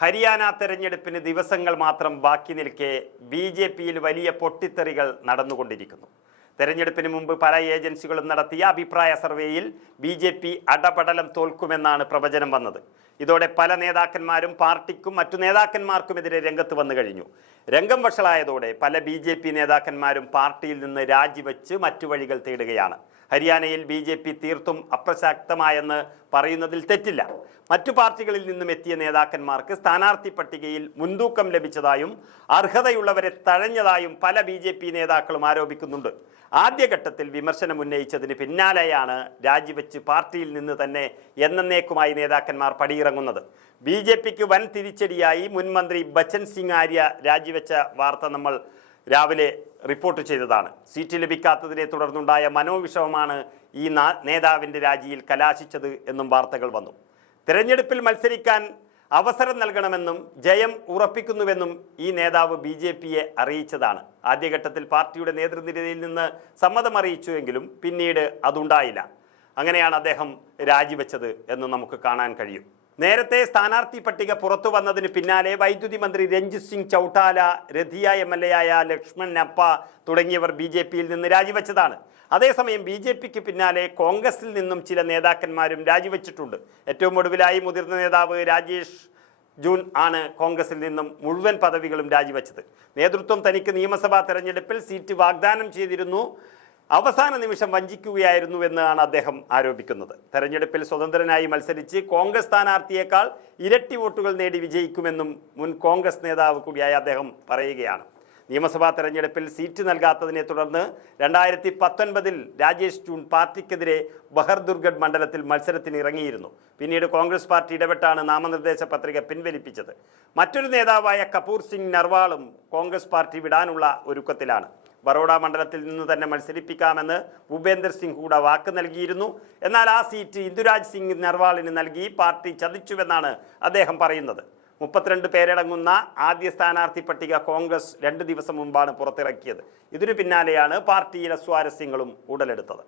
ഹരിയാന തെരഞ്ഞെടുപ്പിന് ദിവസങ്ങൾ മാത്രം ബാക്കി നിൽക്കെ ബി ജെ പിയിൽ വലിയ പൊട്ടിത്തെറികൾ നടന്നുകൊണ്ടിരിക്കുന്നു. തെരഞ്ഞെടുപ്പിന് മുമ്പ് പല ഏജൻസികളും നടത്തിയ അഭിപ്രായ സർവേയിൽ ബി ജെ പി അടപടലം തോൽക്കുമെന്നാണ് പ്രവചനം വന്നത്. ഇതോടെ പല നേതാക്കന്മാരും പാർട്ടിക്കും മറ്റു നേതാക്കന്മാർക്കുമെതിരെ രംഗത്ത് വന്നു കഴിഞ്ഞു. രംഗം വഷളായതോടെ പല ബി ജെ പി നേതാക്കന്മാരും പാർട്ടിയിൽ നിന്ന് രാജിവെച്ച് മറ്റു വഴികൾ തേടുകയാണ്. ഹരിയാനയിൽ ബി ജെ പി തീർത്തും അപ്രസക്തമായെന്ന് പറയുന്നതിൽ തെറ്റില്ല. മറ്റു പാർട്ടികളിൽ നിന്നും എത്തിയ നേതാക്കന്മാർക്ക് സ്ഥാനാർത്ഥി പട്ടികയിൽ മുൻതൂക്കം ലഭിച്ചതായും അർഹതയുള്ളവരെ തഴഞ്ഞതായും പല ബി ജെ പി നേതാക്കളും ആരോപിക്കുന്നുണ്ട്. ആദ്യഘട്ടത്തിൽ വിമർശനം ഉന്നയിച്ചതിന് പിന്നാലെയാണ് രാജിവെച്ച് പാർട്ടിയിൽ നിന്ന് തന്നെ എന്നേക്കുമായി നേതാക്കന്മാർ പടിയിറങ്ങുന്നത് ബി ജെ പിക്ക് വൻ തിരിച്ചടിയായി മുൻമന്ത്രി ബച്ചൻ സിംഗ് ആര്യ രാജിവെച്ച വാർത്ത നമ്മൾ രാവിലെ റിപ്പോർട്ട് ചെയ്തതാണ്. സീറ്റ് ലഭിക്കാത്തതിനെ തുടർന്നുണ്ടായ മനോവിഷമമാണ് ഈ നേതാവിന്റെ രാജിയിൽ കലാശിച്ചത് എന്നും വാർത്തകൾ വന്നു. തിരഞ്ഞെടുപ്പിൽ മത്സരിക്കാൻ അവസരം നൽകണമെന്നും ജയം ഉറപ്പിക്കുന്നുവെന്നും ഈ നേതാവ് ബി ജെ പിയെ അറിയിച്ചതാണ്. ആദ്യഘട്ടത്തിൽ പാർട്ടിയുടെ നേതൃനിരയിൽ നിന്ന് സമ്മതം അറിയിച്ചുവെങ്കിലും പിന്നീട് അതുണ്ടായില്ല. അങ്ങനെയാണ് അദ്ദേഹം രാജിവെച്ചത് എന്ന് നമുക്ക് കാണാൻ കഴിയും. നേരത്തെ സ്ഥാനാർത്ഥി പട്ടിക പുറത്തു വന്നതിന് പിന്നാലെ വൈദ്യുതി മന്ത്രി Ranjit Singh Chautala Ratia M L A ആയ ലക്ഷ്മൺ നപ്പ തുടങ്ങിയവർ ബി ജെ പിയിൽ നിന്ന് രാജിവെച്ചതാണ്. അതേസമയം ബി ജെ പിക്ക് പിന്നാലെ കോൺഗ്രസിൽ നിന്നും ചില നേതാക്കന്മാരും രാജിവെച്ചിട്ടുണ്ട്. ഏറ്റവും ഒടുവിലായി മുതിർന്ന നേതാവ് രാജേഷ് ജൂൺ ആണ് കോൺഗ്രസിൽ നിന്നും മുഴുവൻ പദവികളും രാജിവെച്ചത്. നേതൃത്വം തനിക്ക് നിയമസഭാ തെരഞ്ഞെടുപ്പിൽ സീറ്റ് വാഗ്ദാനം ചെയ്തിരുന്നു. അവസാന നിമിഷം വഞ്ചിക്കുകയായിരുന്നു എന്നാണ് അദ്ദേഹം ആരോപിക്കുന്നത്. തെരഞ്ഞെടുപ്പിൽ സ്വതന്ത്രനായി മത്സരിച്ച് കോൺഗ്രസ് സ്ഥാനാർത്ഥിയേക്കാൾ ഇരട്ടി വോട്ടുകൾ നേടി വിജയിക്കുമെന്നും മുൻ കോൺഗ്രസ് നേതാവ് കൂടിയായ അദ്ദേഹം പറയുകയാണ്. നിയമസഭാ തെരഞ്ഞെടുപ്പിൽ സീറ്റ് നൽകാത്തതിനെ തുടർന്ന് രണ്ടായിരത്തി പത്തൊൻപതിൽ രാജേഷ് ജൂൺ പാർട്ടിക്കെതിരെ ബഹർദുർഗഡ് മണ്ഡലത്തിൽ മത്സരത്തിന് ഇറങ്ങിയിരുന്നു. പിന്നീട് കോൺഗ്രസ് പാർട്ടി ഇടപെട്ടാണ് നാമനിർദ്ദേശ പത്രിക പിൻവലിപ്പിച്ചത്. മറ്റൊരു നേതാവായ കപൂർ സിംഗ് നർവാളും കോൺഗ്രസ് പാർട്ടി വിടാനുള്ള ഒരുക്കത്തിലാണ്. ബറോഡ മണ്ഡലത്തിൽ നിന്ന് തന്നെ മത്സരിപ്പിക്കാമെന്ന് ഭൂപേന്ദർ സിംഗ് കൂടെ വാക്ക് നൽകിയിരുന്നു. എന്നാൽ ആ സീറ്റ് ഇന്ദുരാജ് സിംഗ് നർവാളിന് നൽകി. പാർട്ടി ചതിച്ചുവെന്നാണ് അദ്ദേഹം പറയുന്നത്. മുപ്പത്തിരണ്ട് പേരടങ്ങുന്ന ആദ്യ സ്ഥാനാർത്ഥി പട്ടിക കോൺഗ്രസ് രണ്ട് ദിവസം മുമ്പാണ് പുറത്തിറക്കിയത്. ഇതിനു പിന്നാലെയാണ് പാർട്ടിയിലെ സ്വാരസ്യങ്ങളും ഉടലെടുത്തത്.